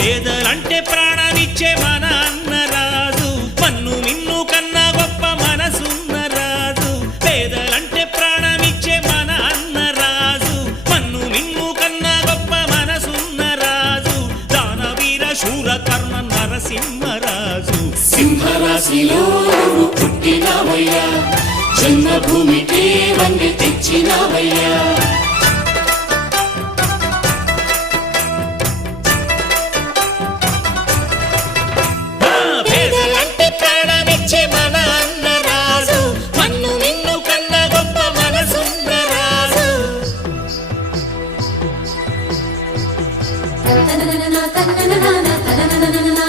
పేదలంటే ప్రాణమిచ్చే మన అన్నరాజు, మన్ను మిన్ను కన్నా గొప్ప మనసున్న రాజు. పేదలంటే ప్రాణమిచ్చే మన అన్నరాజు, మన్ను మిన్ను కన్నా గొప్ప మనసున్న రాజు. దానవీర శూర కర్ణ నరసింహరాజు. సింహరాశిలో నువ్వు పుట్టినవయ్యా, జన్మభూమికి వన్నె తెచ్చినవయ్యా. పేదలంటే ప్రాణమిచ్చే మన అన్నరాజు, మన్ను మిన్ను కన్నా గొప్ప మనసున్న రాజు. తననన తననన తననన